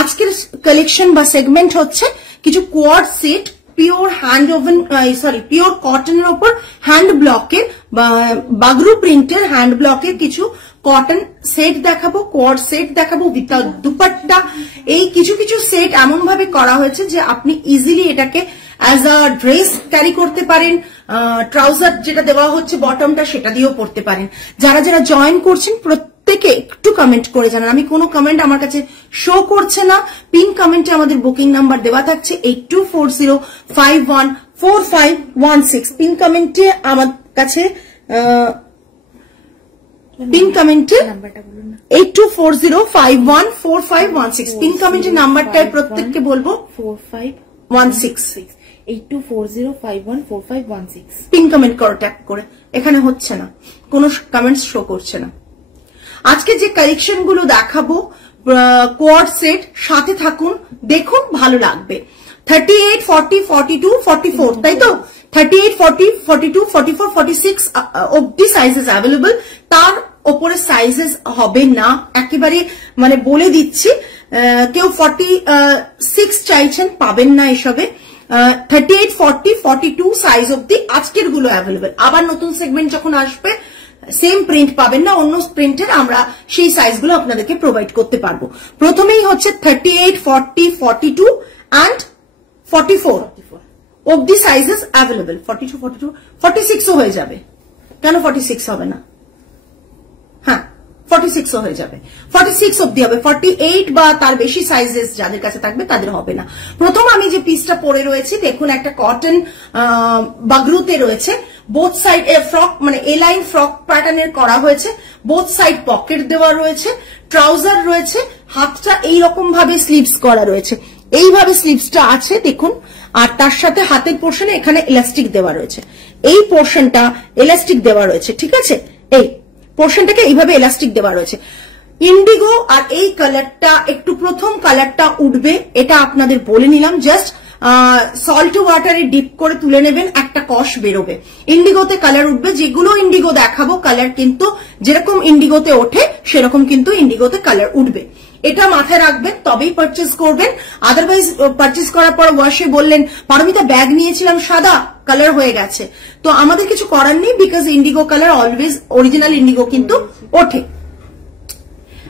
আজকের কালেকশন বা সেগমেন্ট হচ্ছে কিছু quad set pure hand woven pure কটনের উপর হ্যান্ড ব্লকের বা বাগরু প্রিন্টের হ্যান্ড ব্লকের কিছু কটন সেট দেখাবো, কোয়াড সেট দেখাবো উইথাউট দুপাট্টা। এই কিছু কিছু সেট এমন ভাবে করা হয়েছে যে আপনি ইজিলি এটাকে অ্যাজ আ ড্রেস ক্যারি করতে পারেন, ট্রাউজার যেটা দেওয়া হচ্ছে বটমটা সেটা দিয়েও পরতে পারেন। যারা যারা জয়েন করছেন প্রত্যেকে একটু কমেন্ট করে জানান। আমি কোনো কমেন্ট আমার কাছে শো করছে না। পিন কমেন্টে আমাদের বুকিং নাম্বার দেওয়া থাকছে 8240514516। পিন কমেন্টে আমার কাছে পিন কমেন্টে 8240514516 পিন কমেন্টের নাম্বারটাই প্রত্যেককে বলবো 4516 8240514516 পিন কমেন্ট করো ট্যাপ করে। এখানে হচ্ছে না, কোনো কমেন্টস শো করছে না। আজকে যে কালেকশন গুলো দেখাবো কোয়াড সেট, সাথে থাকুন, দেখুন, ভালো লাগবে। 38, 40, 42, 44 তাই তো? 38, 40, 42, 44, 46 অব্দি সাইজেস অ্যাভেলেবল। তার ওপরে সাইজেস হবে না, একেবারে মানে বলে দিচ্ছি। কেউ 46 চাইছেন, পাবেন না এসবে। 38, 40, 42 সাইজ অব্দি আজকের গুলো অ্যাভেলেবল। আবার নতুন সেগমেন্ট যখন আসবে সেম প্রিন্ট পাবেন না, অন্য প্রিন্টের আমরা সেই সাইজগুলো আপনাদেরকে প্রোভাইড করতে পারবো। প্রথমেই হচ্ছে 38, 40, 42 অ্যান্ড 44 অব্দি সাইজেস অ্যাভেলেবল। 42, 42, 46ও হয়ে যাবে। কেন 46 হবে না? হ্যাঁ, 46ও হয়ে যাবে। 46 অব্দি হবে। 48 বা তার বেশি সাইজেস যাদের কাছে থাকবে তাদের হবে না। প্রথম আমি যে পিসটা পরে রয়েছি দেখুন, একটা কটন বাগরুতে রয়েছে। বোথ সাইড ফ্রক মানে এ লাইন ফ্রক প্যাটার্নের করা হয়েছে। বোথ সাইড পকেট দেওয়া রয়েছে, ট্রাউজার রয়েছে, হাতটা এইরকম ভাবে স্লিভস করা রয়েছে। এইভাবে স্লিভসটা আছে দেখুন। আর তার সাথে হাতের পোর্শনে এখানে এলাস্টিক দেওয়া রয়েছে। এই পোর্শনটা এলাস্টিক দেওয়া রয়েছে, ঠিক আছে? এই পোর্শনটাকে এইভাবে এলাস্টিক দেওয়া রয়েছে। ইন্ডিগো আর এই কালারটা একটু প্রথম কালারটা উঠবে, এটা আপনাদের বলে নিলাম। জাস্ট সল্ট ওয়াটারে ডিপ করে তুলে নেবেন, একটা কষ বেরোবে। ইন্ডিগোতে কালার উঠবে। যেগুলো ইন্ডিগো দেখাবো কালার কিন্তু যেরকম ইন্ডিগোতে ওঠে সেরকম কিন্তু ইন্ডিগোতে কালার উঠবে। এটা মাথায় রাখবেন, তবেই পারচেস করবেন। আদারওয়াইজ পারচেস করার পর ওয়াশে বললেন পারমিতা ব্যাগ নিয়েছিলাম সাদা, কালার হয়ে গেছে, তো আমাদের কিছু করার নেই, because Indigo colour always original Indigo কিন্তু ওঠে।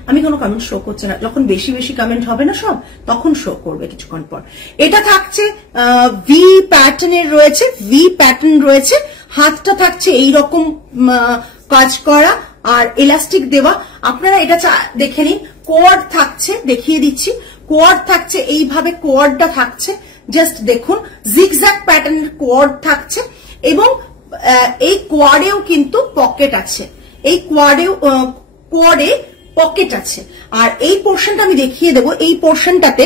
আমি কোনো কমেন্ট শো করছে না, যখন বেশি বেশি কমেন্ট হবে না সব, তখন শো করবে কিছুক্ষণ পর। এটা থাকছে ভি প্যাটার্নের রয়েছে, ভি প্যাটার্ন রয়েছে। হাতটা থাকছে এইরকম কাজ করা আর এলাস্টিক দেওয়া। আপনারা এটা দেখে নিন। কোয়াড থাকছে, দেখিয়ে দিচ্ছি। কোয়াড থাকছে এইভাবে, কোয়াডটা থাকছে জাস্ট দেখুন। জিগজ্যাগ প্যাটার্নের কোয়াড থাকছে এবং এই কোয়াডেও কিন্তু পকেট আছে। এই কোয়াডে পকেট আছে। আর এই পোর্শনটা আমি দেখিয়ে দেবো। এই পোর্শনটাতে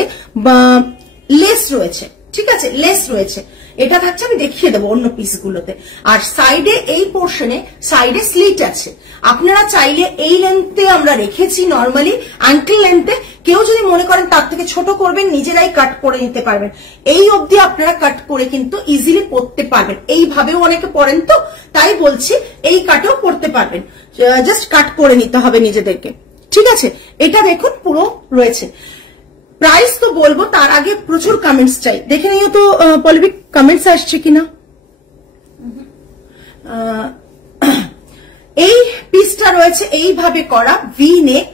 লেস রয়েছে, ঠিক আছে? লেস রয়েছে। এটা থাকছে, আমি দেখিয়ে দেবো অন্য পিসগুলোতে। আর সাইডে এই পোর্শনে সাইডে স্লিট আছে। আপনারা চাইলে এই লেন্থে আমরা রেখেছি নর্মালি অ্যাঙ্কেল লেন্থে। কেউ যদি মনে করেন তার থেকে ছোট করবেন, নিজেরাই কাট করে নিতে পারবেন। এই অবধি আপনারা কাট করে কিন্তু ইজিলি পরতে পারবেন। এইভাবেও অনেকে পরেন, তো তাই বলছি এই কাটেও পরতে পারবেন। জাস্ট কাট করে নিতে হবে নিজেদেরকে, ঠিক আছে? এটা দেখুন পুরো রয়েছে। প্রাইস তো বলবো, তার আগে প্রচুর কমেন্টস চাই। দেখে নিও তো পল্লবী কমেন্টস আসছে কিনা। এই পিসটা রয়েছে এইভাবে করা, ভি নেক,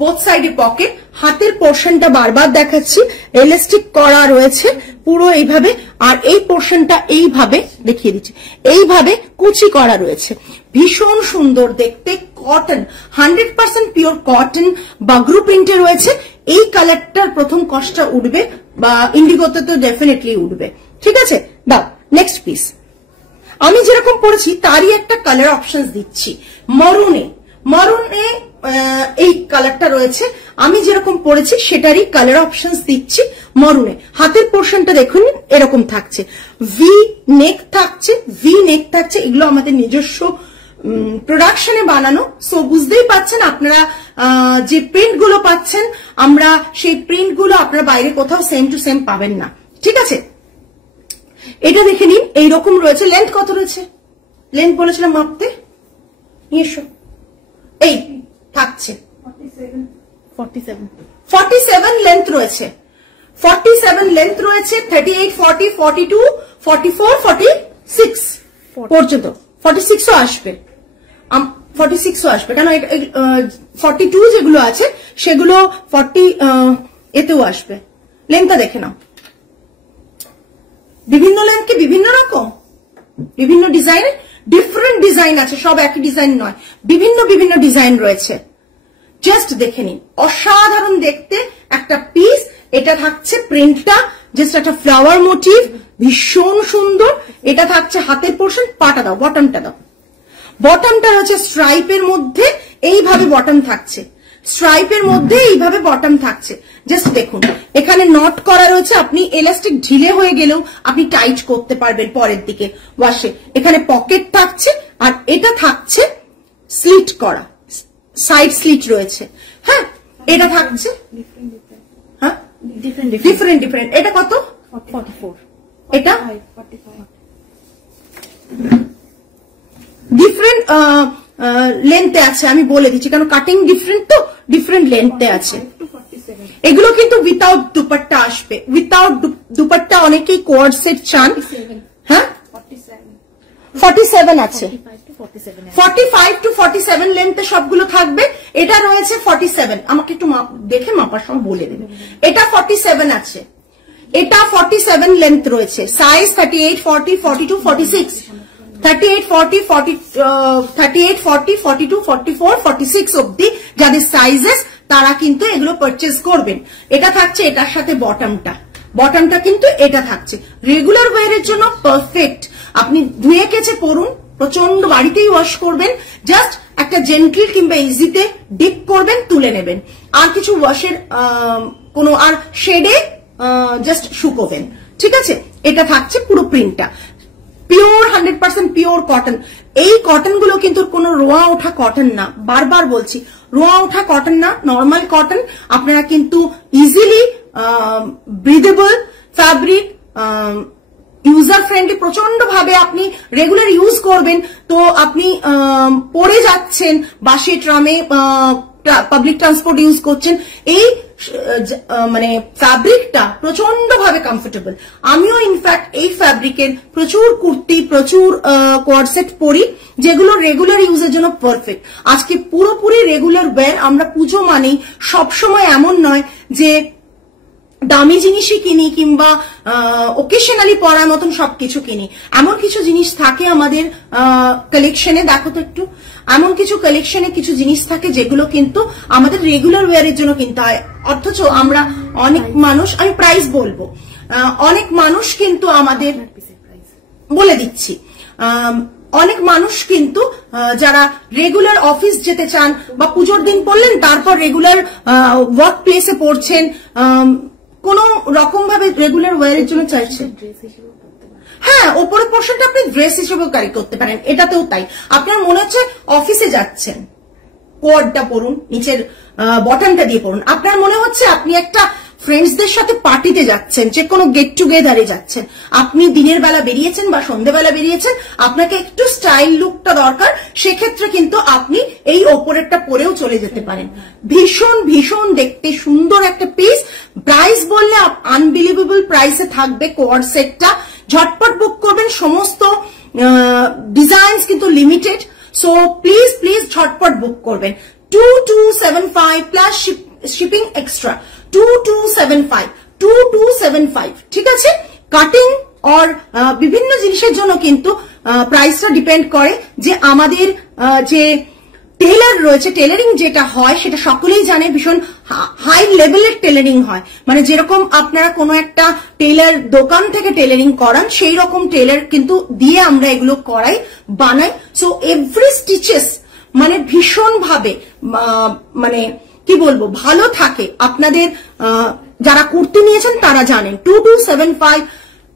বোথ সাইডে পকেট। হাতের পোর্শনটা বারবার দেখাচ্ছি, এলাস্টিক করা রয়েছে পুরো এইভাবে। আর এই পোর্শনটা এইভাবে দেখিয়ে দিচ্ছি, এইভাবে কুচি করা রয়েছে। ভীষণ সুন্দর দেখতে। কটন, 100% পিওর কটন বাগরু প্রিন্টে রয়েছে। এই কালারটার প্রথম কষ্টটা উঠবে, বা ইন্ডিগোতে তো ডেফিনেটলি উঠবে, ঠিক আছে? দাও নেক্সট পিস। আমি যেরকম পড়েছি তারই একটা কালার অপশন দিচ্ছি। মরুনে এই কালারটা রয়েছে। আমি যেরকম পড়েছি সেটারই কালার অপশন দিচ্ছি মরুনে। হাতের পোর্শনটা দেখুন এরকম থাকছে, ভি নেক থাকছে, ভি নেক থাকছে। এগুলো আমাদের নিজস্ব প্রোডাকশনে বানানো। সো বুঝতেই পাচ্ছেন আপনারা যে প্রিন্ট গুলো পাচ্ছেন, আমরা সেই প্রিন্ট গুলো আপনারা বাইরে কোথাও সেম টু সেম পাবেন না, ঠিক আছে? এটা দেখে নিন, এইরকম রয়েছে। লেন্থ কত রয়েছে? লেন্থ বলেছিলাম মাপতে, নিয়ে এসো। এই থাকছে 47 47 লেন্থ রয়েছে, 47 লেন্থ রয়েছে, 38, 40, 42, 44, 46 পর্যন্ত। 46ও আসবে, 46ও আসবে, কারণ 42 যেগুলো আছে সেগুলো 40 এতেও আসবে। লেন্থটা দেখে নাও, বিভিন্ন লেন্থ কি বিভিন্ন রকম, বিভিন্ন ডিজাইনের ডিফারেন্ট ডিজাইন আছে, সব একই ডিজাইন নয়, বিভিন্ন বিভিন্ন ডিজাইন রয়েছে। জাস্ট দেখে নিন, অসাধারণ দেখতে একটা পিস। এটা থাকছে প্রিন্টটা জাস্ট একটা ফ্লাওয়ার মোটিভ, ভীষণ সুন্দর। এটা থাকছে হাতের পোর্শন, পাটা দাও, বটমটা দাও। বটমটা রয়েছে স্ট্রাইপের মধ্যে, এইভাবে বটম থাকছে, স্ট্রাইপের মধ্যে এইভাবে বটম থাকছে। জাস্ট দেখুন, এখানে নট করা রয়েছে, আপনি এলাস্টিক ঢিলে হয়ে গেলেও আপনি টাইট করতে পারবেন পরের দিকে ওয়াশে। এখানে পকেট থাকছে, আর এটা থাকছে স্লিট করা, সাইড স্লিট রয়েছে। হ্যাঁ, এটা থাকছে হ্যাঁ ডিফারেন্ট ডিফারেন্ট। এটা কত? 44, এটা 45, ডিফারেন্ট লেন্থে আছে, আমি বলে দিচ্ছি, কারণ কাটিং ডিফারেন্ট তো, ডিফারেন্ট লেন্থে আছে। এগুলো কিন্তু উইথাউট দুপাট্টা আসবে, উইথাউট দুপাট্টা অনেকেই কোয়ার্ড সেট চান। হ্যাঁ 47 আছে, 45 to 47 লেন্থে সবগুলো থাকবে। এটা রয়েছে 47, আমাকে একটু দেখে মাপার সময় বলে দেবে। এটা 47 আছে, এটা 47 লেন্থ রয়েছে, সাইজ 38, 40, 42, 46, 38, 40, 38, 40, 42, 44, 46 অব্দি যাদের সাইজেস তারা কিন্তু এগুলো পারচেজ করবেন। এটা থাকছে এটার সাথে বটমটা, বটমটা কিন্তু এটা থাকছে রেগুলার ওয়্যারের জন্য পারফেক্ট। আপনি ধুয়ে কেচে পরুন, প্রচন্ড বাড়িতেই ওয়াশ করবেন, জাস্ট একটা জেন্টল কিংবা ইজিতে ডিপ করবেন, তুলে নেবেন, আর কিছু ওয়াশের কোনো আর শেডে জাস্ট শুকোবেন। ঠিক আছে, এটা থাকছে পুরো প্রিন্টটা পিওর 100% পিওর কটন। এই কটন গুলো কিন্তু কোনো রোয়া ওঠা কটন না, বারবার বলছি, রোয়া ওঠা কটন না, নর্মাল কটন। আপনারা কিন্তু easily breathable fabric, user friendly, প্রচন্ড ভাবে আপনি রেগুলার ইউজ করবেন। তো আপনি পড়ে যাচ্ছেন বাসে, ট্রামে, পাবলিক ট্রান্সপোর্ট ইউজ করছেন, এই মানে ফ্যাব্রিকটা প্রচন্ড ভাবে কমফোর্টেবল। আমিও ইনফ্যাক্ট এই ফ্যাব্রিকের প্রচুর কুর্তি, প্রচুর কোয়ার্ডসেট পরি, যেগুলো রেগুলার ইউজের জন্য পারফেক্ট। আজকে পুরোপুরি রেগুলার ওয়্যার। আমরা পুজো মানেই সবসময় এমন নয় যে দামি জিনিসই কিনি কিংবা ওকেশনালি পরার মতন সবকিছু কিনি। এমন কিছু জিনিস থাকে আমাদের কালেকশনে, দেখো তো একটু, এমন কিছু কালেকশনে কিছু জিনিস থাকে যেগুলো কিন্তু আমাদের রেগুলার ওয়্যারের জন্য কিনতে হয়। অথচ আমরা অনেক মানুষ, আমি প্রাইস বলবো, অনেক মানুষ কিন্তু আমাদের বলে দিচ্ছি, অনেক মানুষ কিন্তু যারা রেগুলার অফিস যেতে চান বা পুজোর দিন পড়লেন, তারপর রেগুলার ওয়ার্ক প্লেসে পড়ছেন, কোন রকম ভাবে রেগুলার ওয়্যারের জন্য চাইছেন, হ্যাঁ ওপরের পোর্শনটা আপনি ড্রেস হিসেবেও ক্যারি করতে পারেন। এটাতেও তাই, আপনার মনে হচ্ছে অফিসে যাচ্ছেন, কোয়ার্ডটা পরুন, নিচের বটনটা দিয়ে পরুন। আপনার মনে হচ্ছে আপনি একটা ফ্রেন্ডসদের সাথে পার্টিতে যাচ্ছেন, যে কোনো গেট টুগেদারে যাচ্ছেন, আপনি দিনের বেলা বেরিয়েছেন বা সন্ধ্যেবেলা বেরিয়েছেন, আপনাকে একটু স্টাইল লুকটা দরকার, সেক্ষেত্রে কিন্তু আপনি এই ওপরেরটা পরেও চলে যেতে পারেন। ভীষণ ভীষণ দেখতে সুন্দর একটা পিস। প্রাইস বললে আনবিলিভেবল প্রাইসে থাকবে কোয়ার্ড সেটটা। ঝটপট বুক করবেন, সমস্ত ডিজাইনস কিন্তু লিমিটেড, সো প্লিজ প্লিজ ঝটপট বুক করবেন। 2275 প্লাস শিপিং এক্সট্রা, 2275 ঠিক আছে। কাটিং और বিভিন্ন জিনিসের জন্য কিন্তু প্রাইসটা ডিপেন্ড করে, যে আমাদের যে টেলার রয়েছে, টেলারিং যেটা হয় সেটা সকলেই জানে, ভীষণ হাই লেভেলের টেলারিং হয়। মানে যেরকম আপনারা কোনো একটা টেলার দোকান থেকে টেলারিং করান, সেই রকম টেলার কিন্তু দিয়ে আমরা এগুলো করাই, বানাই। সো এভরি স্টিচেস মানে ভীষণ ভাবে মানে কি বলবো ভালো থাকে। আপনাদের যারা কুর্তি নিয়েছেন তারা জানেন 2275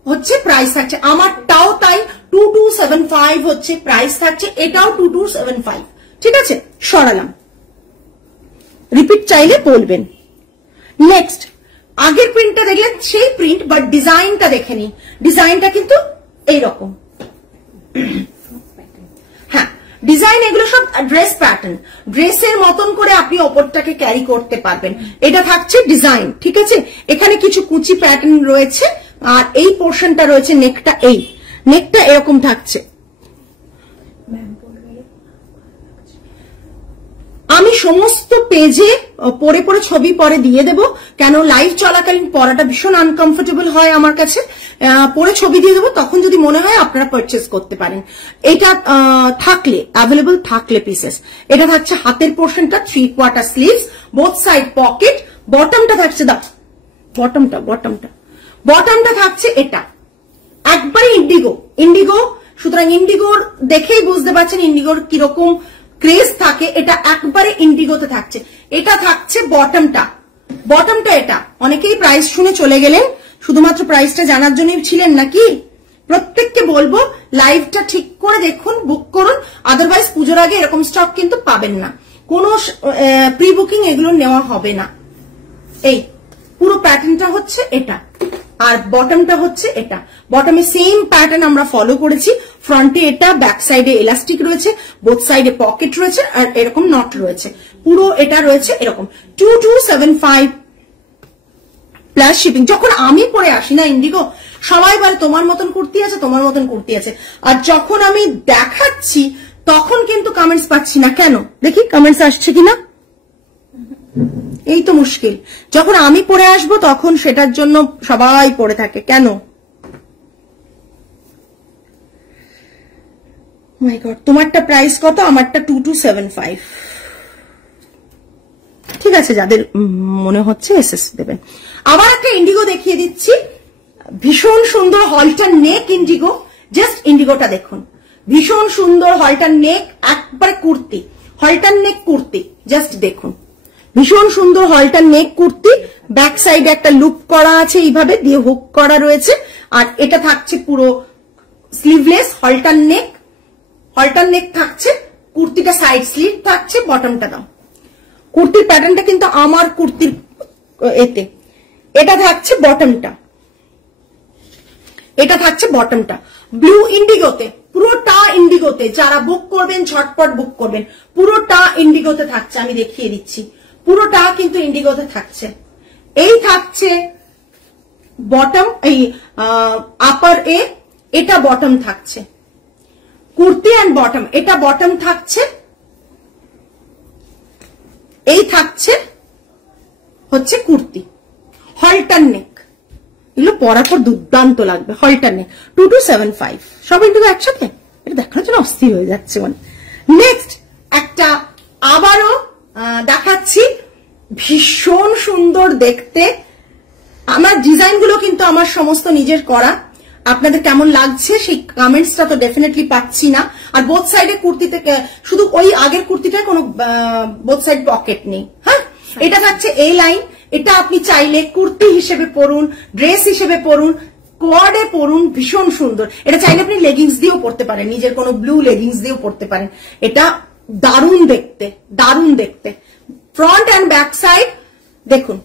হচ্ছে প্রাইস থাকছে, আমারটাও তাই 2275 হচ্ছে প্রাইস থাকছে, এটাও 2275 ঠিক আছে। সরালাম, রিপিট চাইলে বলবেন। নেক্সট আগের প্রিন্টটা দেখলেন সেই প্রিন্ট, বাট ডিজাইনটা দেখে নিন। ডিজাইনটা কিন্তু এইরকম, হ্যাঁ ডিজাইন এগুলো সব ড্রেস প্যাটার্ন, ড্রেসের মতন করে আপনি ওপরটাকে ক্যারি করতে পারবেন। এটা থাকছে ডিজাইন, ঠিক আছে। এখানে কিছু কুচি প্যাটার্ন রয়েছে, আর এই পোর্শনটা রয়েছে নেকটা, এই নেকটা এরকম থাকছে। আমি সমস্ত পেজে পরে পরে ছবি পরে দিয়ে দেব, কেন লাইভ চলাকালীন পরাটা ভীষণ আনকমফোর্টেবল হয় আমার কাছে। পরে ছবি দিয়ে দেবো, তখন যদি মনে হয় আপনারা পারচেস করতে পারেন। এটা থাকলে অ্যাভেলেবল থাকলে পিসেস। এটা থাকছে হাতের পোর্শনটা, 3/4 স্লিভস, বোথ সাইড পকেট। বটমটা থাকছে বটমটা থাকছে এটা একবারে ইন্ডিগো। সুতরাং ইন্ডিগোর দেখেই বুঝতে পারছেন ইন্ডিগোর কিরকম ক্রেজ থাকে। এটা একবারে ইন্ডিগোতে থাকছে। এটা থাকছে বটমটা এটা। অনেকেই প্রাইস শুনে চলে গেলেন, শুধুমাত্র প্রাইসটা জানার জন্যই ছিলেন নাকি? প্রত্যেককে বলবো লাইভটা ঠিক করে দেখুন, বুক করুন, আদারওয়াইজ পুজোর আগে এরকম স্টক কিন্তু পাবেন না। কোনো প্রি বুকিং এগুলো নেওয়া হবে না। এই পুরো প্যাটার্নটা হচ্ছে এটা, আর বটমটা হচ্ছে এটা। বটমে সেম প্যাটার্ন আমরা ফলো করেছি। ফ্রন্টে এটা, ব্যাক সাইডে এলাস্টিক রয়েছে, বোথ সাইডে পকেট রয়েছে, আর এরকম নট রয়েছে। পুরো এটা রয়েছে এরকম 2275 প্লাস শিপিং। যখন আমি পরে আসি না ইন্ডিগো, সবাই বলে তোমার মতন কুর্তি আছে, তোমার মতন কুর্তি আছে। আর যখন আমি দেখাচ্ছি তখন কিন্তু কমেন্টস পাচ্ছি না। কেন দেখি কমেন্টস আসছে কিনা। এই তো মুশকিল। যখন আমি পরে আসবো তখন সেটার জন্য সবাই পরে থাকে। কেন? মাই গড, তোমারটা প্রাইস কত? আমারটা 2275। ঠিক আছে, যাদের মনে হচ্ছে এসএস দেবেন। আবার একটা ইন্ডিগো দেখিয়ে দিচ্ছি, ভীষণ সুন্দর হলটার নেক ইন্ডিগো। জাস্ট ইন্ডিগোটা দেখুন, ভীষণ সুন্দর হলটার নেক, একবারে কুর্তি, হলটার নেক কুর্তি। জাস্ট দেখুন, ভীষণ সুন্দর হলটার নেক কুর্তি। ব্যাক সাইডে একটা লুপ করা আছে, এইভাবে দিয়ে হুক করা রয়েছে। আর এটা থাকছে পুরো স্লিভলেস হলটার নেক থাকছে। কুর্তিটা সাইড স্লিভ থাকছে। বটমটা দাও। কুর্তির প্যাটার্নটা কিন্তু আমার কুর্তির এতে। এটা থাকছে বটমটা ব্লু ইন্ডিগোতে, পুরোটা ইন্ডিগোতে। যারা বুক করবেন ঝটপট বুক করবেন, পুরোটা ইন্ডিগোতে থাকছে। আমি দেখিয়ে দিচ্ছি, পুরোটা কিন্তু ইন্ডিগোতে থাকছে। এই থাকছে বটম, এই আপার এ, এটা বটম থাকছে। কুর্তি অ্যান্ড বটম, এটা বটম থাকছে। এই থাকছে হচ্ছে কুর্তি, হলটার নেক। এগুলো পরার পর দুর্দান্ত লাগবে। হলটার নেক 2275। সব ইন্ডিগো একসাথে, এটা দেখানোর জন্য অস্থির হয়ে যাচ্ছে মানে। নেক্সট একটা আবারও দেখাচ্ছি, ভীষণ সুন্দর দেখতে। আমার ডিজাইনগুলো কিন্তু আমার সমস্ত নিজের করা। আপনাদের কেমন লাগছে সেই কমেন্টসটা তো ডেফিনেটলি পাচ্ছি না। আর বোথ সাইডে কুর্তিতে শুধু ওই আগের কুর্তিটায় কোনো বোথ সাইড পকেট নেই। হ্যাঁ, এটা থাকছে এই লাইন। এটা আপনি চাইলে কুর্তি হিসেবে পরুন, ড্রেস হিসেবে পরুন, কোয়ার্ডে পরুন, ভীষণ সুন্দর। এটা চাইলে আপনি লেগিংস দিয়েও পরতে পারেন, নিজের কোনো ব্লু লেগিংস দিয়েও পরতে পারেন। এটা দারুণ দেখতে। ফ্রন্ট অ্যান্ড ব্যাক সাইড দেখুন,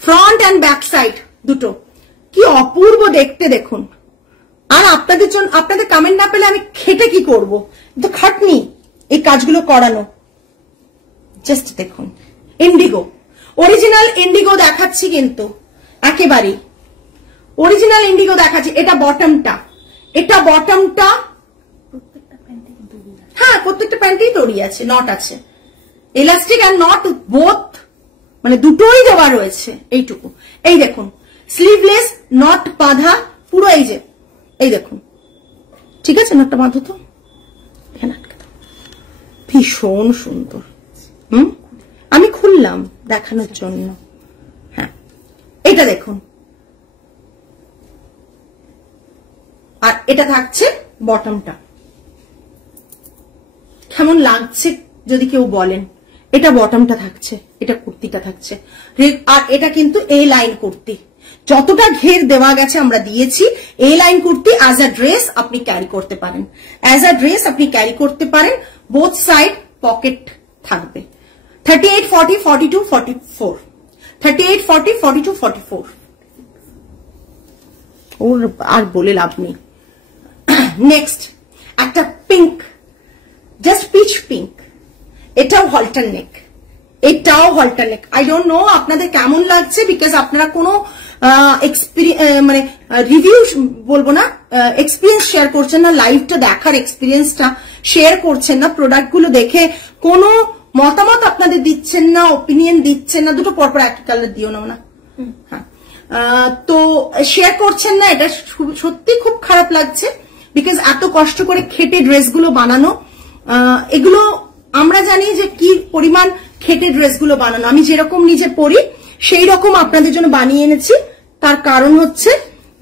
ফ্রন্ট অ্যান্ড ব্যাক সাইড দুটো কি অপূর্ব দেখতে দেখুন। আর আপনাদের জন্য, আপনাদের কমেন্ট না পেলে আমি খেটে কি করব? তো খাটনি এই কাজগুলো করানো। জাস্ট দেখুন, ইন্ডিগো, অরিজিনাল ইন্ডিগো দেখাচ্ছি, কিন্তু একেবারেই অরিজিনাল ইন্ডিগো দেখাচ্ছি। এটা বটমটা, হ্যাঁ প্রত্যেকটা প্যান্টেই দড়ি আছে, নট আছে, ইলাস্টিক আর নট বোথ, মানে দুটোই দেওয়া রয়েছে। এইটুকু, এই দেখুন, স্লিভলেস, নট বাঁধা পুরো। এই যে, এই দেখুন, ঠিক আছে, নটটা বাঁধো তো, এখানে আটকে দাও। ভীষণ সুন্দর। আমি খুললাম দেখানোর জন্য। হ্যাঁ, এটা দেখুন। আর এটা থাকছে বটমটা। কেমন লাগছে যদি কেউ বলেন। এটা বটমটা থাকছে, এটা কুর্তিটা থাকছে। আর এটা কিন্তু এই লাইন কুর্তি, যতটা ঘের দেওয়া গেছে আমরা দিয়েছি। এই line kurti as a dress আপনি ক্যারি করতে পারেন, বোথ সাইড পকেট থাকবে। 38, 40, 42, 44, 38, 40, 42, 44। ওর আর বলে লাভ নেই। নেক্সট একটা পিঙ্ক, জাস্ট পিচ পিঙ্ক, এটাও হলটার নেক, এটাও হলটার নেক। আই ডোন্ট নো আপনাদের কেমন লাগছে, বিকজ আপনারা কোনো মানে রিভিউ বলবো না, এক্সপিরিয়েন্স শেয়ার করছেন না, লাইভটা দেখার এক্সপিরিয়েন্সটা শেয়ার করছেন না, প্রোডাক্ট গুলো দেখে কোনো মতামত আপনাদের দিচ্ছেন না, ওপিনিয়ন দিচ্ছেন না। দুটো পরপর এক কালার দিও না, হ্যাঁ, তো শেয়ার করছেন না, এটা সত্যি খুব খারাপ লাগছে, বিকজ এত কষ্ট করে খেটে ড্রেসগুলো বানানো, এগুলো আমরা জানি যে কি পরিমাণ খেটে ড্রেসগুলো বানানো। আমি যেরকম নিজে পরি সেই রকম আপনাদের জন্য বানিয়ে এনেছি। তার কারণ হচ্ছে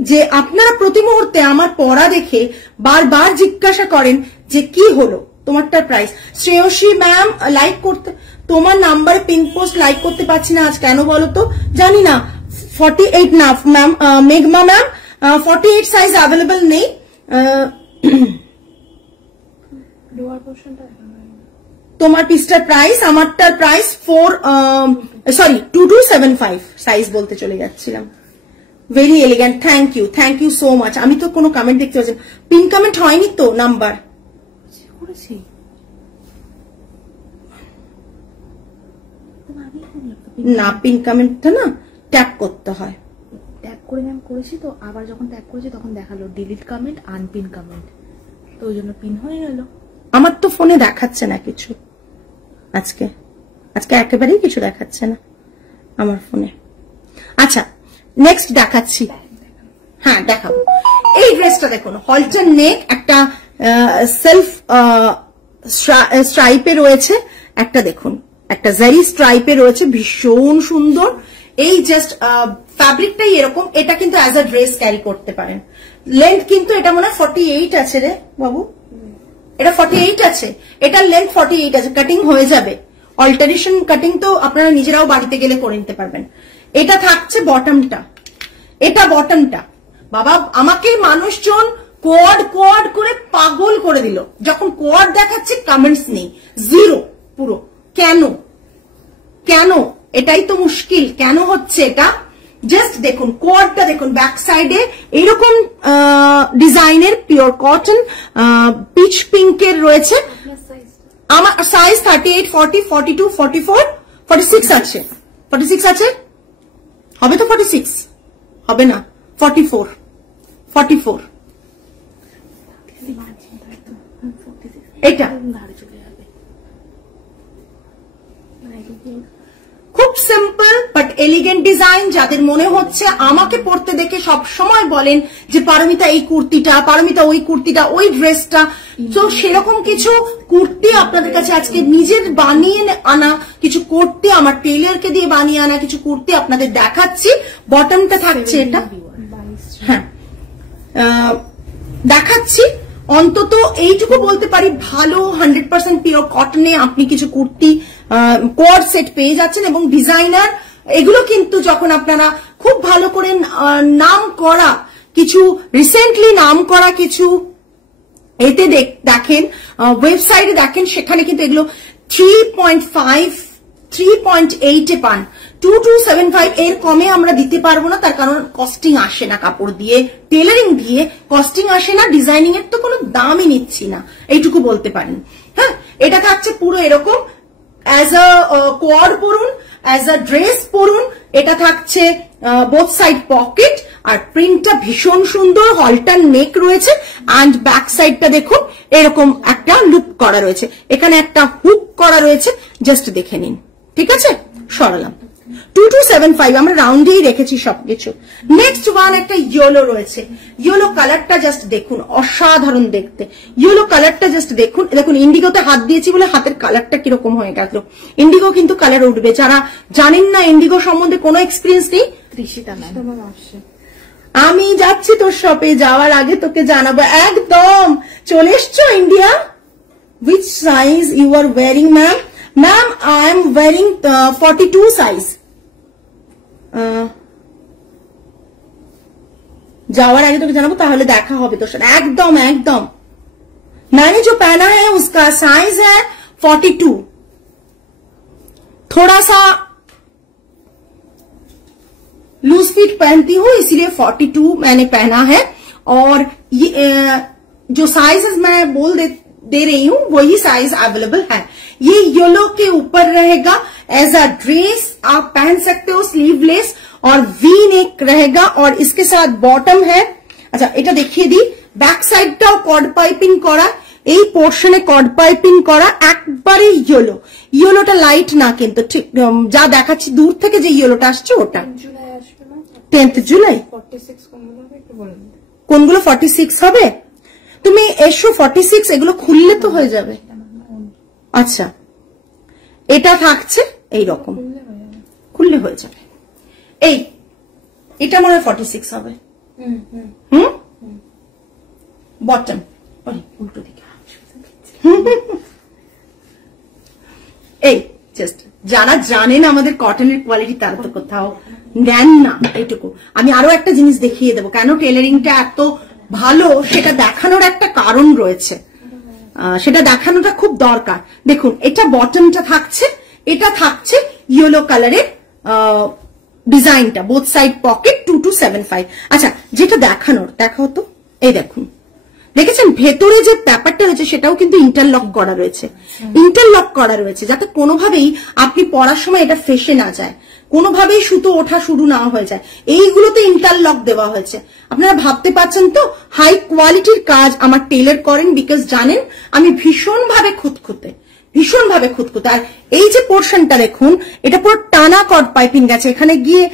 যে আপনারা প্রতি মুহূর্তে আমার পড়া দেখে বারবার জিজ্ঞাসা করেন যে কি হলো তোমারটার প্রাইস। শ্রেয়সী ম্যাম লাইক করতে, তোমার নাম্বারে পিন পোস্ট লাইক করতে পারছি না আজ, কেন বলো তো? জানি না। 48 না ম্যাম, মেঘমা ম্যাম 48 সাইজ অ্যাভেলেবল নেই। তোমার পিসটার প্রাইস, আমারটার প্রাইস 2275 সাইজ বলতে চলে যাচ্ছিলাম। Very elegant, thank you so much. আমি তো কোনো কমেন্ট দেখতে পাচ্ছি, পিন কমেন্ট হয়নি তো নাম্বার করেছি না, পিন কমেন্টটা না ট্যাপ করতে হয়, ট্যাপ করে আমি করেছি তো, আবার যখন ট্যাপ করেছি তখন দেখালো ডিলিট কমেন্ট, আনপিন কমেন্ট, তো ওই জন্য পিন হয়ে গেল। আমার তো ফোনে দেখাচ্ছে না কিছু, আজকে একেবারেই কিছু দেখাচ্ছে না আমার ফোনে। আচ্ছা নেক্সট দেখাচ্ছি, হ্যাঁ দেখাবো। এই ড্রেসটা দেখুন, হলটার নেক, একটা সেলফ স্ট্রাইপে রয়েছে, একটা দেখুন একটা জারি স্ট্রাইপে রয়েছে, ভীষণ সুন্দর। এই জাস্ট ফ্যাব্রিকটাই এরকম, এটা কিন্তু অ্যাজ আ ড্রেস ক্যারি করতে পারেন। লেন্থ কিন্তু এটা মনে হয় 48 আছে রে বাবু, এটা 48 আছে, এটার লেন্থ 48 আছে, কাটিং হয়ে যাবে। অল্টারেশন কাটিং তো আপনারা নিজেরাও বাড়িতে গেলে করে নিতে পারবেন। এটা থাকছে বটমটা, এটা বটমটা। বাবা আমাকে মানুষজন কোয়াড করে পাগল করে দিল, যখন কোয়াড দেখাচ্ছে কমেন্টস নেই, জিরো পুরো। কেন এটাই তো মুশকিল, কেন হচ্ছে এটা? জাস্ট দেখুন কোয়াডটা দেখুন, ব্যাক সাইডে এইরকম ডিজাইনের পিওর কটন পিচ পিঙ্কের রয়েছে। আমার সাইজ 38, 40, 42, 44, 46 আছে, 46 আছে, হবে তো 46 হবে না, 44 এটা খুব সিম্পল বাট এলিগেন্ট ডিজাইন। যাদের মনে হচ্ছে আমাকে পড়তে দেখে সব সময় বলেন যে পারমিতা এই কুর্তিটা, পারমিতা ওই কুর্তিটা, ওই ড্রেসটা, তো সেরকম কিছু কুর্তি আপনাদের কাছে আজকে নিজের বানিয়ে আনা কিছু কুর্তি, আমার টেইলরকে দিয়ে বানিয়ে আনা কিছু কুর্তি আপনাদের দেখাচ্ছি। বটমটা থাকছে এটা, হ্যাঁ দেখাচ্ছি। অন্তত এইটুকু বলতে পারি, ভালো 100% পিওর কটনে আপনি কিছু কুর্তি কোয়াড সেট পেয়ে যাচ্ছেন, এবং ডিজাইনার এগুলো কিন্তু যখন আপনারা খুব ভালো করে নাম করা কিছু, রিসেন্টলি নাম করা কিছু এতে দেখেন, ওয়েবসাইটে দেখেন, সেখানে কিন্তু এগুলো 3.5, 3.8 এ পান। 2275 এর কমে আমরা দিতে পারবো না, তার কারণ কস্টিং আসে না, কাপড় দিয়ে টেলারিং দিয়ে কস্টিং আসে না, ডিজাইনিং এর তো কোনো দামই নিচ্ছি না, এইটুকু বলতে পারেন। হ্যাঁ, এটা থাকছে পুরো এরকম, অ্যাজ আ কোয়াড পরুন, অ্যাজ আ ড্রেস পরুন। এটা থাকছে বোথ সাইড পকেট, আর প্রিন্টটা ভীষণ সুন্দর, হলটার নেক রয়েছে, অ্যান্ড ব্যাক সাইডটা দেখুন এরকম একটা লুপ করা রয়েছে, এখানে একটা হুক করা রয়েছে, জাস্ট দেখে নিন। ঠিক আছে, সরালাম। 2275 আমরা রাউন্ডেই রেখেছি সবকিছু। নেক্সট ওয়ান একটা ইয়েলো রয়েছে, ইয়েলো কালারটা জাস্ট দেখুন, অসাধারণ দেখতে। ইয়েলো কালারটা জাস্ট দেখুন, দেখুন ইন্ডিগোতে হাত দিয়েছি বলে হাতের কালারটা কিরকম হয়ে গেল। ইন্ডিগো কিন্তু কালার উঠবে, যারা জানেন না ইন্ডিগো সম্বন্ধে কোনো এক্সপিরিয়েন্স নেই, আমি যাচ্ছি তোর শপে, যাওয়ার আগে তোকে জানাবো। একদম চলে এসছো India. Which size you are wearing, ma'am? Ma'am, I am wearing 42 size. যাওয়ার আগে তোকে জানাবো, তাহলে দেখা হবে তোর সাথে। একদম একদম। मैंने जो पहना है उसका साइज है 42, थोड़ा सा लूज फिट पहनती हूँ इसलिए 42 मैंने पहना है। और ये जो साइजेस मैं दे रही हूँ वही साइज अवेलेबल है। ये येलो के ऊपर रहेगा, एज अ ड्रेस आप पहन सकते हो, स्लीवलेस और वी नेक रहेगा और इसके साथ बॉटम है। अच्छा এটা দেখিয়ে দিই, ব্যাক সাইডটাও কর্ড পাইপিং করা, এই পোর্শনে কর্ড পাইপিং করা, একবারে ইয়েলো। ইয়েলোটা লাইট না কিন্তু, ঠিক যা দেখাচ্ছি দূর থেকে যে ইয়েলোটা আসছে ওটা। 10th জুলাই কোনগুলো 46 হবে? তুমি এসো 46, এগুলো খুললে তো হয়ে যাবে। আচ্ছা এটা থাকছে এই রকম, খুললে হয়ে যাবে। এই এটা মনে হয় 46 হবে। বটম উল্টো দিকে। এই জাস্ট যারা জানেন আমাদের কটনের কোয়ালিটি তারা তো কোথাও নেন না, এইটুকু। আমি আরো একটা জিনিস দেখিয়ে দেবো, কেন টেলারিংটা এত ভালো সেটা দেখানোর একটা কারণ রয়েছে, সেটা দেখানোটা খুব দরকার। দেখুন এটা বটমটা থাকছে, এটা থাকছে ইয়েলো কালারের ডিজাইনটা, বোথ সাইড পকেট 2275। আচ্ছা যেটা দেখানোর, দেখাও তো, এই দেখুন দেখেছেন ভেতরে যে ব্যাপারটা রয়েছে সেটাও কিন্তু ইন্টারলক করা রয়েছে, ইন্টারলক করা রয়েছে যাতে কোনোভাবেই আপনি পরার সময় এটা ফেসে না যায়, কোনোভাবেই সুতো ওঠা শুরু না হয়ে যায়। এইগুলোতে ইন্টারলক দেওয়া হয়েছে। আপনারা ভাবতে পারছেন তো হাই কোয়ালিটির কাজ আমার টেলার করেন, বিকজ জানেন আমি ভীষণভাবে খুঁতখুঁতে, ভীষণভাবে খুঁতখুঁতে। আর এই যে পোর্শনটা দেখুন, এটা পুরো টানা কর্ড পাইপিং গেছে, এখানে গিয়ে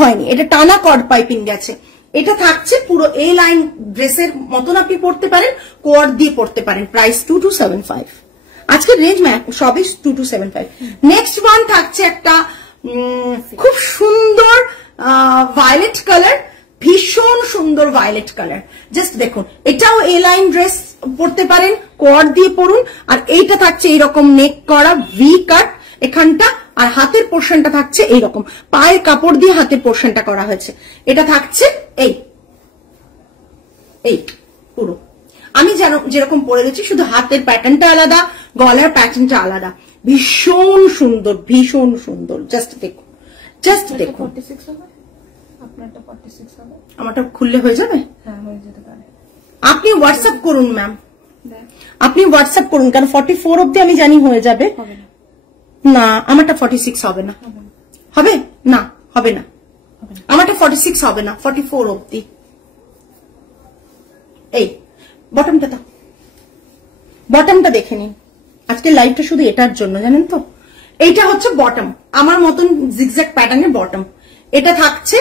হয়নি, এটা টানা কর্ড পাইপিং গেছে। এটা থাকছে পুরো এ লাইন ড্রেসের মতন, আপনি পড়তে পারেন, কোয়ার্ড দিয়ে পড়তে পারেন। প্রাইস 2275, আজকের রেঞ্জ সবই 2275। নেক্সট ওয়ান থাকছে একটা খুব সুন্দর ভায়োলেট কালার, ভীষণ সুন্দর ভায়োলেট কালার। জাস্ট দেখুন এটাও এ লাইন ড্রেস পড়তে পারেন, কোয়ার্ড দিয়ে পড়ুন। আর এইটা থাকছে এইরকম নেক করা ভি কাট এখানটা, আর হাতের পোর্শনটা থাকছে এইরকম, পায়ের কাপড় দিয়ে হাতের পোর্শনটা করা হয়েছে। এটা থাকছে এই পুরো আমি যেরকম পরে রয়েছি, শুধু হাতের প্যাটার্নটা আলাদা, গলার প্যাটার্নটা আলাদা। ভীষণ সুন্দর, ভীষণ সুন্দর। জাস্ট দেখুন, জাস্ট দেখুন। আমারটা খুললে হয়ে যাবে? আপনি হোয়াটসঅ্যাপ করুন ম্যাম, আপনি হোয়াটসঅ্যাপ করুন, কারণ 44 অব্দি আমি জানি হয়ে যাবে। না আমারটা 46 হবে না। হবে না, হবে না, আমারটা 46 হবে না, 44 অব্দি। এই বটমটা দাও, বটমটা দেখে নিন। আজকে লাইভটা শুধু এটার জন্য, জানেন তো। এইটা হচ্ছে বটম, আমার মতন জিগজ্যাগ প্যাটার্নের বটম। এটা থাকছে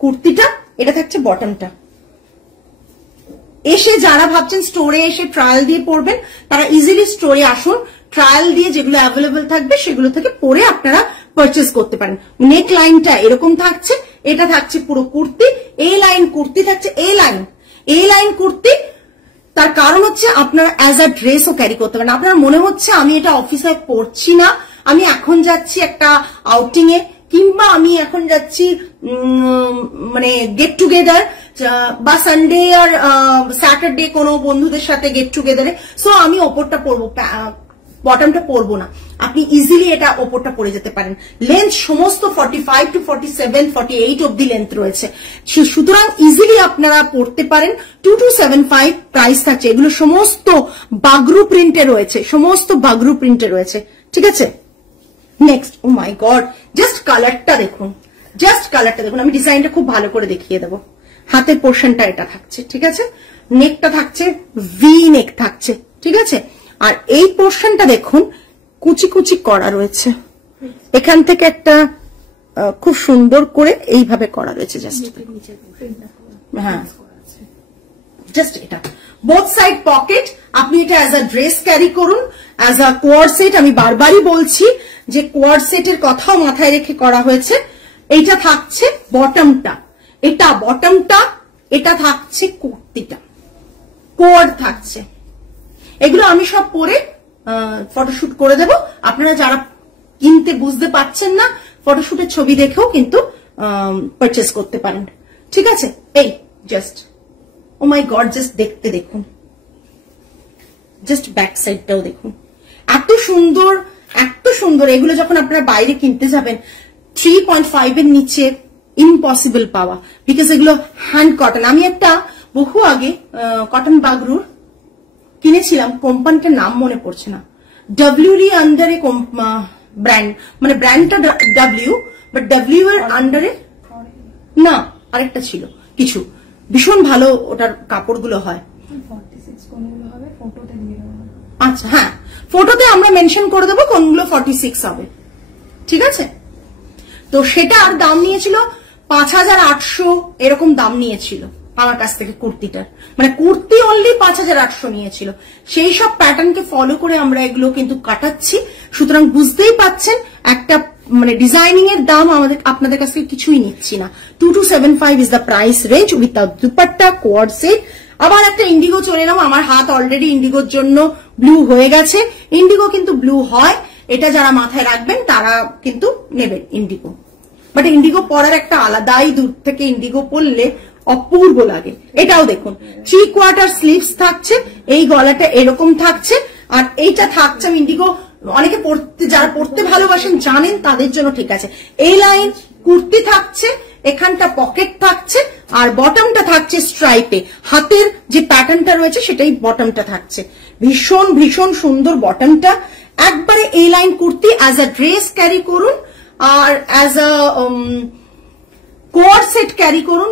কুর্তিটা, এটা থাকছে বটমটা। এসে যারা ভাবছেন স্টোরে এসে ট্রায়াল দিয়ে পরবেন, তারা ইজিলি স্টোরে আসুন, ট্রায়াল দিয়ে যেগুলো অ্যাভেলেবল থাকবে সেগুলো থেকে পরে আপনারা পারচেস করতে পারেন। নেক লাইনটা এরকম থাকছে, এটা থাকছে পুরো কুর্তি, এই লাইন কুর্তি থাকছে, এই লাইন কুর্তি। তার কারণ হচ্ছে আপনারা অ্যাজ আ ড্রেসও ক্যারি করতে পারেন। আপনার মনে হচ্ছে আমি এটা অফিসে পরছি না, আমি এখন যাচ্ছি একটা আউটিং এ, কিংবা আমি এখন যাচ্ছি মানে গেট টুগেদার, বা সানডে আর স্যাটারডে কোনো বন্ধুদের সাথে গেট টুগেদারে, সো আমি ওপরটা পরবো, বটমটা পরবো না। আপনি ইজিলি এটা ওপরটা পরে যেতে পারেন। লেন্থ সমস্ত 45 to 47, 48 অব্দি লেন্থ রয়েছে, সুতরাং ইজিলি আপনারা পরতে পারেন। 2275 প্রাইস থাকছে। এগুলো সমস্ত বাগরু প্রিন্টে রয়েছে, সমস্ত বাগরু প্রিন্টে রয়েছে, ঠিক আছে। নেক্সট, ও মাই গড, জাস্ট কালারটা দেখুন, জাস্ট কালারটা দেখুন। আমি ডিজাইনটা খুব ভালো করে দেখিয়ে দেবো। হাতের পোর্শনটা এটা থাকছে, ঠিক আছে। নেকটা থাকছে ভি নেক থাকছে, ঠিক আছে। আর এই পোর্শনটা দেখুন কুচি কুচি করা রয়েছে, এখান থেকে একটা খুব সুন্দর করে এইভাবে করা রয়েছে। জাস্ট হ্যাঁ, জাস্ট এটা বোথ সাইড পকেট। আপনি এটা অ্যাজ আ ড্রেস ক্যারি করুন, অ্যাজ আ কোয়ার্ড সেট। আমি বারবারই বলছি যে কোয়ার্ড সেটের কথাও মাথায় রেখে করা হয়েছে। এইটা থাকছে বটমটা, এটা বটমটা, এটা থাকছে কুর্তিটা, কোয়ার্ড থাকছে। এগুলো আমি সব পরে ফটোশুট করে দেব। আপনারা যারা কিনতে বুঝতে পারছেন না, ফটোশুটের ছবি দেখেও কিন্তু পারচেস করতে পারেন, ঠিক আছে। এই জাস্ট, ও মাই গড, জাস্ট দেখতে দেখুন, জাস্ট ব্যাক সাইডটাও দেখুন, এত সুন্দর, এত সুন্দর। এগুলো যখন আপনারা বাইরে কিনতে যাবেন 3.5 এর নিচে ইম্পসিবল পাওয়া, বিকজ এগুলো হ্যান্ড কটন। আমি একটা বহু আগে কটন বাগরুর কিনেছিলাম, কোম্পানিটার নাম মনে পড়ছে না, ডাব্লিউরি আন্ডারে ব্র্যান্ড, মানে ব্র্যান্ডটা ডাব্লিউ, বাট ডাব্লিউ এর আন্ডারে না আরেকটা ছিল কিছু, ভীষণ ভালো ওটার কাপড়গুলো হয়। আচ্ছা হ্যাঁ, ফটোতে আমরা মেনশন করে দেবো কোনগুলো 46 হবে, ঠিক আছে। তো সেটা আর দাম নিয়েছিল 5800 এরকম দাম নিয়েছিল আমার কাছ থেকে কুর্তিটার, মানে কুর্তি অনলি 5800 নিয়েছিল। সেই সব প্যাটার্নকে ফলো করে আমরা এগুলো কিন্তু কাটাচ্ছি, সুতরাং বুঝতেই পাচ্ছেন একটা মানে ডিজাইনিং এর দাম আমাদের আপনাদের কাছ থেকে কিছুই নিচ্ছি না। 2275 is the price range without dupatta, quad set. আবার একটা ইন্ডিগো চলে এলাম, আমার হাত অলরেডি ইন্ডিগোর জন্য ব্লু হয়ে গেছে। ইন্ডিগো কিন্তু ব্লু হয়, এটা যারা মাথায় রাখবেন তারা কিন্তু নেবেন ইন্ডিগো, বাট ইন্ডিগো পরার একটা আলাদাই, দূর থেকে ইন্ডিগো পরলে অপূর্ব লাগে। এটাও দেখুন 3/4 স্লিভস থাকছে, এই গলাটা এরকম থাকছে, আর এইটা থাকছে ইন্ডিগো। অনেকে পড়তে, যারা পড়তে ভালোবাসেন জানেন তাদের জন্য ঠিক আছে। এই লাইন কুর্তি থাকছে, এখানটা পকেট থাকছে, আর বটমটা থাকছে স্ট্রাইপে। হাতের যে প্যাটার্নটা রয়েছে সেটাই বটমটা থাকছে, ভীষণ ভীষণ সুন্দর বটমটা। একবারে এই line kurti as a dress carry করুন, আর as a co-ord set carry করুন,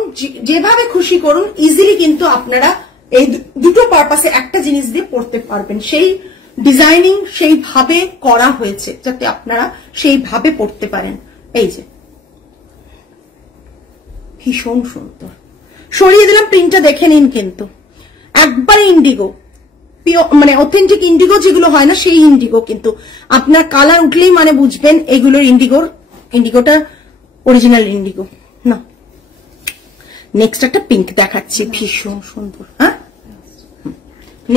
যেভাবে খুশি করুন। ইজিলি কিন্তু আপনারা এই দুটো পারপাসে একটা জিনিস দিয়ে পড়তে পারবেন। সেই ডিজাইনিং সেইভাবে করা হয়েছে যাতে আপনারা সেইভাবে পড়তে পারেন। এই যে ভীষণ সুন্দর, সরিয়ে দিলাম প্রিন্টটা দেখে নিন, কিন্তু একবারে ইন্ডিগো, মানে অথেন্টিক ইন্ডিগো যেগুলো হয় না সেই ইন্ডিগো, কিন্তু আপনার কালার উঠলেই মানে বুঝবেন এগুলোর ইন্ডিগোটা অরিজিনাল ইন্ডিগো না। নেক্সট একটা পিঙ্ক দেখাচ্ছি, ভীষণ সুন্দর। হ্যাঁ,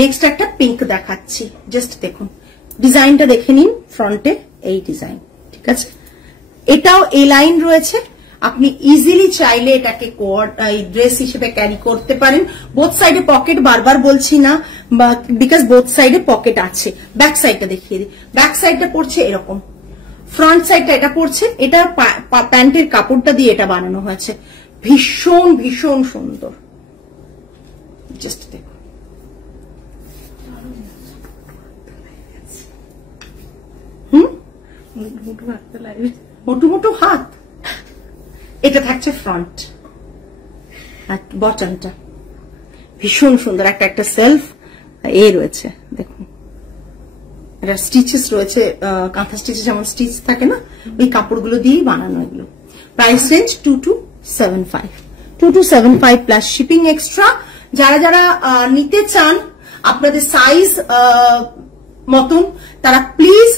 নেক্সট একটা পিঙ্ক দেখাচ্ছি, জাস্ট দেখুন ডিজাইনটা দেখে নিন। ফ্রন্টে এই ডিজাইন, ঠিক আছে। এটাও এই লাইন রয়েছে, আপনি ইজিলি চাইলে এটাকে ড্রেস হিসেবে ক্যারি করতে পারেন। বোথ সাইডে পকেট, বারবার বলছি না, বিকজ বোথ সাইডে পকেট আছে। ব্যাক সাইডটা দেখিয়ে দিই, ব্যাক সাইডটা পড়ছে এরকম, ফ্রন্ট সাইডটা এটা পড়ছে, এটা প্যান্টের কাপড়টা দিয়ে এটা বানানো হয়েছে, ভীষণ ভীষণ সুন্দর। জাস্ট দেখুন, মোটু মোটু হাত। এটা থাকছে ফ্রন্ট, আর বটমটা ভীষণ সুন্দর। একটা একটা সেলফ এ রয়েছে, দেখুন এটা স্টিচেস রয়েছে, কাঁথা স্টিচে যেমন স্টিচ থাকে না, ওই কাপড়গুলো দিয়েই বানানো এগুলো। Price range 2275 plus shipping extra. যারা যারা নিতে চান আপনাদের সাইজ মতন, তারা প্লিজ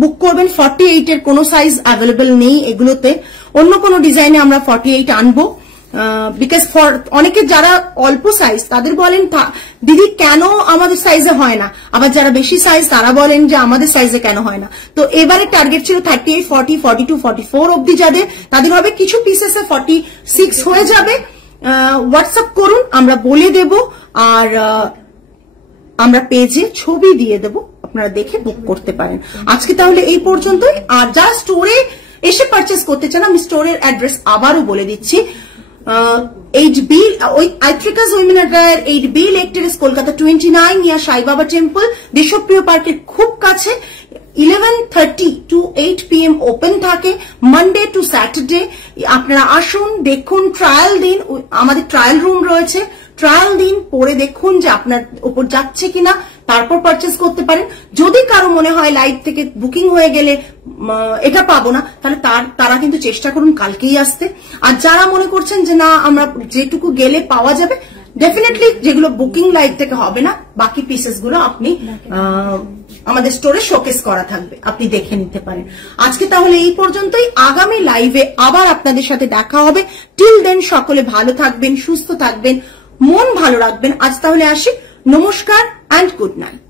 বুক করবেন। 48 এর কোনো সাইজ অ্যাভেলেবল নেই এগুলোতে, অন্য কোনো ডিজাইনে আমরা 48 আনবো। বিকজ ফর অনেকে যারা অল্প সাইজ তাদের বলেন দিদি কেন আমাদের সাইজে হয় না, আবার যারা বেশি সাইজ তারা বলেন যে আমাদের সাইজে কেন হয় না। তো এবারে টার্গেট ছিল 38, 40, 42, 44 অব্দি যাদের, তাদের হবে কিছু পিসেসে 46 হয়ে যাবে। হোয়াটসঅ্যাপ করুন, আমরা বলে দেব, আর আমরা পেজে ছবি দিয়ে দেব, আপনারা দেখে বুক করতে পারেন। আজকে তাহলে এই পর্যন্তই। আর যারা স্টোরে এসে পারচেস করতে চান, আমি স্টোরের অ্যাড্রেস আবারও বলে দিচ্ছি। 8B আইট্রিকাস women attire, 8B lake terrace, Kolkata 29 near Sai Baba temple, দেশপ্রিয় পার্কের খুব কাছে। 11:30 to 8 PM ওপেন থাকে, মানডে টু স্যাটারডে। আপনারা আসুন, দেখুন, ট্রায়াল দিন, আমাদের ট্রায়াল রুম রয়েছে, ট্রায়াল দিন, পরে দেখুন যে আপনার উপর যাচ্ছে কিনা, তারপর পারচেস করতে পারেন। যদি কারো মনে হয় লাইভ থেকে বুকিং হয়ে গেলে এটা পাবো না, তাহলে তারা কিন্তু চেষ্টা করুন কালকেই আসতে। আর যারা মনে করছেন যে না আমরা যেটুকু গেলে পাওয়া যাবে, ডেফিনেটলি যেগুলো বুকিং লাইভ থেকে হবে না, বাকি পিসেস গুলো আপনি আমাদের স্টোরে শোকেস করা থাকবে, আপনি দেখে নিতে পারেন। আজকে তাহলে এই পর্যন্তই, আগামী লাইভে আবার আপনাদের সাথে দেখা হবে। টিল দেন সকলে ভালো থাকবেন, সুস্থ থাকবেন, মন ভালো রাখবেন। আজ তাহলে আসি, নমস্কার অ্যান্ড গুড নাইট।